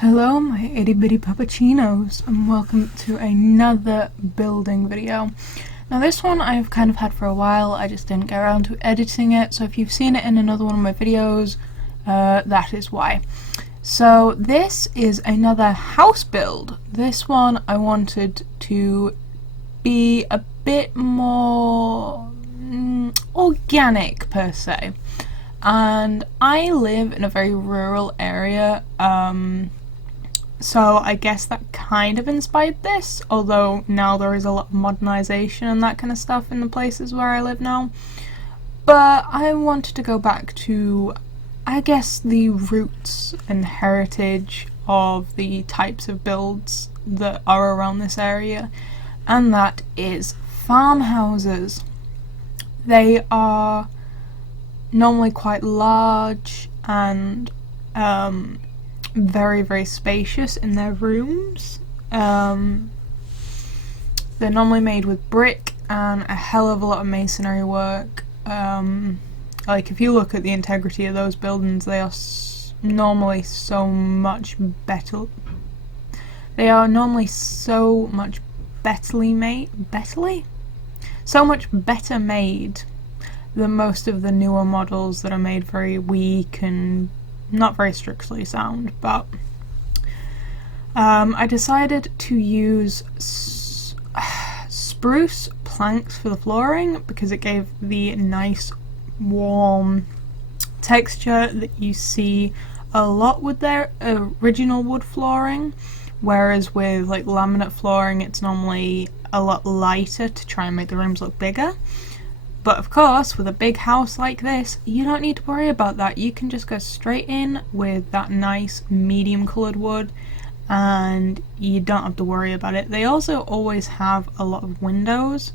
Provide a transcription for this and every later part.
Hello my itty bitty puppuccinos and welcome to another building video. Now this one I've kind of had for a while, I just didn't get around to editing it, so if you've seen it in another one of my videos, that is why. So this is another house build. This one I wanted to be a bit more organic per se. And I live in a very rural area, so I guess that kind of inspired this, although now there is a lot of modernisation and that kind of stuff in the places where I live now. But I wanted to go back to, I guess, the roots and heritage of the types of builds that are around this area, and that is farmhouses. They are normally quite large and very, very spacious in their rooms. They're normally made with brick and a hell of a lot of masonry work. Like if you look at the integrity of those buildings, they are normally so much better. They are normally so much betterly made. So much better made than most of the newer models that are made very weak and not very structurally sound. But I decided to use spruce planks for the flooring because it gave the nice warm texture that you see a lot with their original wood flooring, whereas with like laminate flooring it's normally a lot lighter to try and make the rooms look bigger. But of course, with a big house like this, you don't need to worry about that. You can just go straight in with that nice medium coloured wood and you don't have to worry about it. They also always have a lot of windows.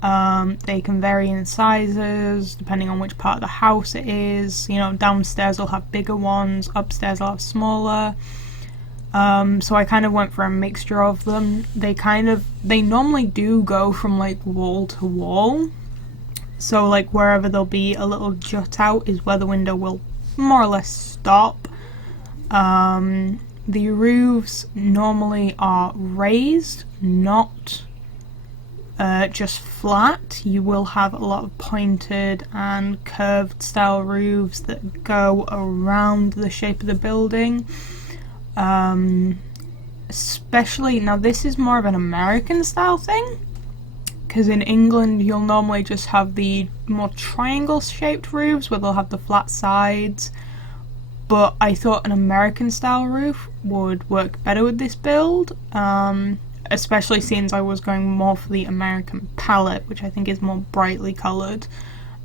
They can vary in sizes depending on which part of the house it is. You know, downstairs will have bigger ones, upstairs will have smaller. So I kind of went for a mixture of them. They normally do go from like wall to wall. So like wherever there'll be a little jut out is where the window will more or less stop. The roofs normally are raised, not just flat. You will have a lot of pointed and curved style roofs that go around the shape of the building. Especially, now this is more of an American style thing, because in England you'll normally just have the more triangle shaped roofs where they'll have the flat sides, but I thought an American style roof would work better with this build, especially since I was going more for the American palette, which I think is more brightly coloured.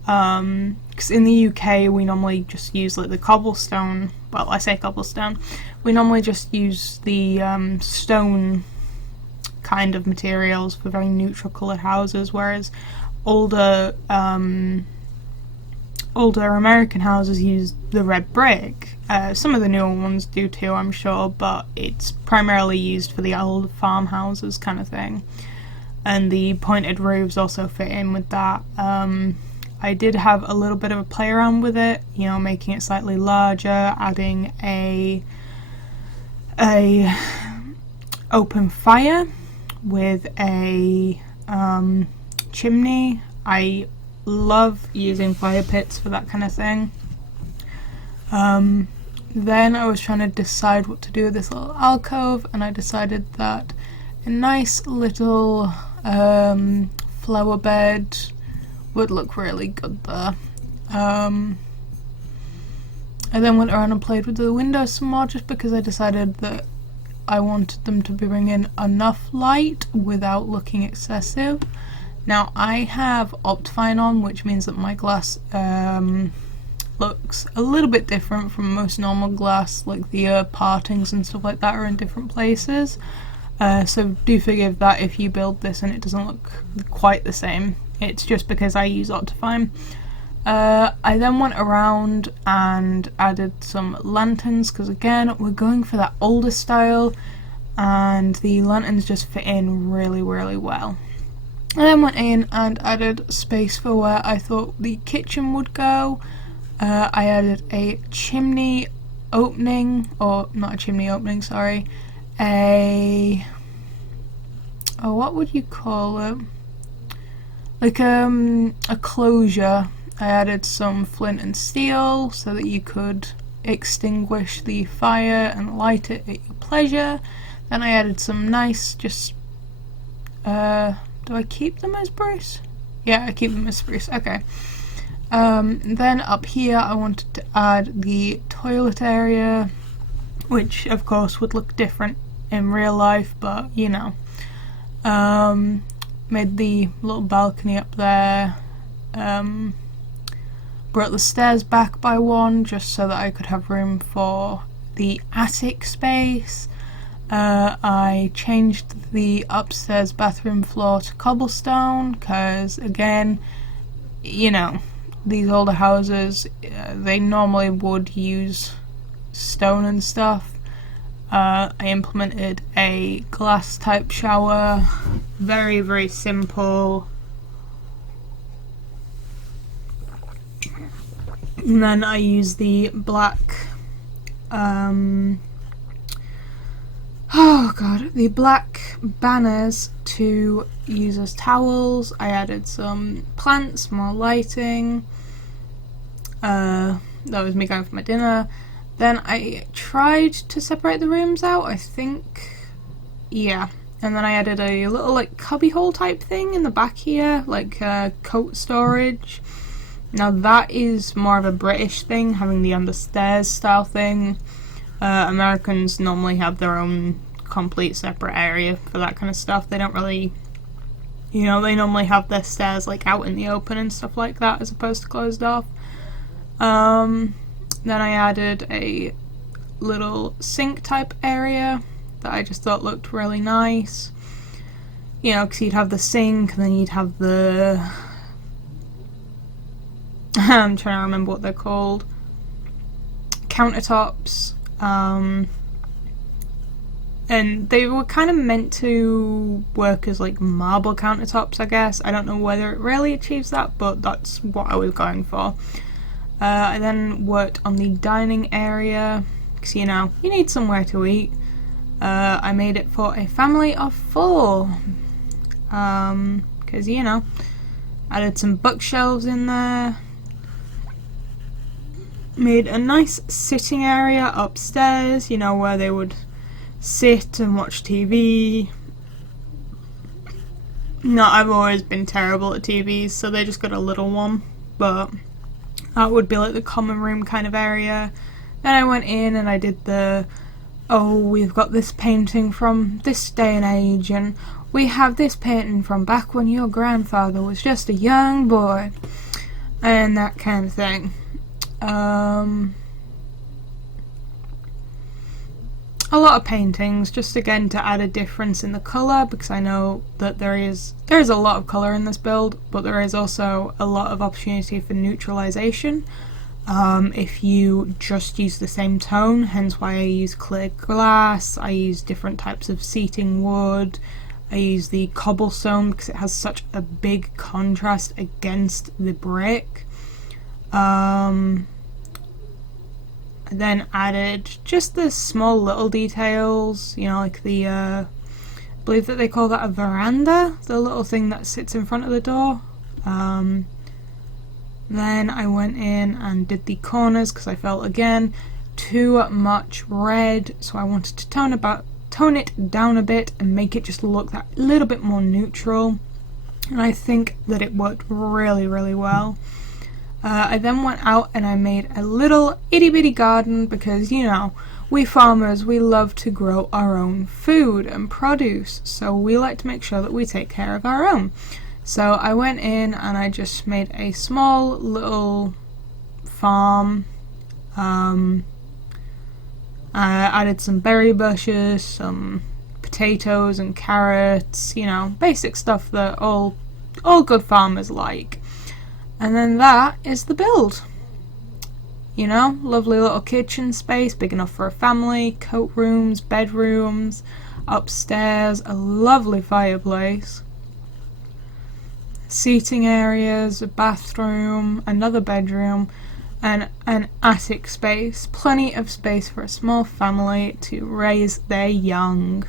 Because in the UK we normally just use like the cobblestone, well I say cobblestone, we normally just use the stone kind of materials for very neutral coloured houses, whereas older American houses use the red brick. Some of the newer ones do too, I'm sure, but it's primarily used for the old farmhouses kind of thing. And the pointed roofs also fit in with that. I did have a little bit of a play around with it, you know, making it slightly larger, adding a open fire with a chimney. I love using fire pits for that kind of thing. Then I was trying to decide what to do with this little alcove, and I decided that a nice little flower bed would look really good there. I then went around and played with the windows some more, just because I decided that I wanted them to bring in enough light without looking excessive. Now I have Optifine on, which means that my glass looks a little bit different from most normal glass, like the partings and stuff like that are in different places. So do forgive that if you build this and it doesn't look quite the same. It's just because I use Optifine. I then went around and added some lanterns, because again we're going for that older style and the lanterns just fit in really, really well. I then went in and added space for where I thought the kitchen would go. I added a chimney opening, or not a chimney opening, sorry, what would you call it? Like a closure. I added some flint and steel so that you could extinguish the fire and light it at your pleasure. Then I added some nice, just, do I keep them as spruce? Yeah, I keep them as spruce, okay. Then up here I wanted to add the toilet area, which of course would look different in real life, but you know. Made the little balcony up there, brought the stairs back by one just so that I could have room for the attic space. I changed the upstairs bathroom floor to cobblestone because, again, you know, these older houses, they normally would use stone and stuff. I implemented a glass type shower, very, very simple. And then I use the black, the black banners to use as towels. I added some plants, more lighting. That was me going for my dinner. Then I tried to separate the rooms out, I think. Yeah. And then I added a little like cubby hole type thing in the back here, like coat storage. Now that is more of a British thing, having the understairs style thing. Americans normally have their own complete separate area for that kind of stuff. They don't really, you know, they normally have their stairs like out in the open and stuff like that as opposed to closed off. Then I added a little sink type area that I just thought looked really nice. You know, because you'd have the sink and then you'd have the... I'm trying to remember what they're called. Countertops. And they were kind of meant to work as like marble countertops, I guess. I don't know whether it really achieves that, but that's what I was going for. I then worked on the dining area, because you know, you need somewhere to eat. I made it for a family of 4, because you know, added some bookshelves in there. Made a nice sitting area upstairs, you know, where they would sit and watch TV. No, I've always been terrible at TVs, so they just got a little one, but that would be like the common room kind of area. Then I went in and I did the, oh, we've got this painting from this day and age, and we have this painting from back when your grandfather was just a young boy, and that kind of thing. A lot of paintings, just again to add a difference in the colour, because I know that there is a lot of colour in this build, but there is also a lot of opportunity for neutralisation if you just use the same tone, hence why I use clear glass. I use different types of seating wood. I use the cobblestone because it has such a big contrast against the brick. Then added just the small little details, you know, like the, I believe that they call that a veranda, the little thing that sits in front of the door. Then I went in and did the corners because I felt, again, too much red, so I wanted to tone it down a bit and make it just look that little bit more neutral, and I think that it worked really, really well. I then went out and I made a little itty bitty garden because, you know, we farmers, we love to grow our own food and produce, so we like to make sure that we take care of our own. So I went in and I just made a small little farm. I added some berry bushes, some potatoes and carrots, you know, basic stuff that all good farmers like. And then that is the build. You know, lovely little kitchen space, big enough for a family, coat rooms, bedrooms, upstairs, a lovely fireplace, seating areas, a bathroom, another bedroom, and an attic space. Plenty of space for a small family to raise their young.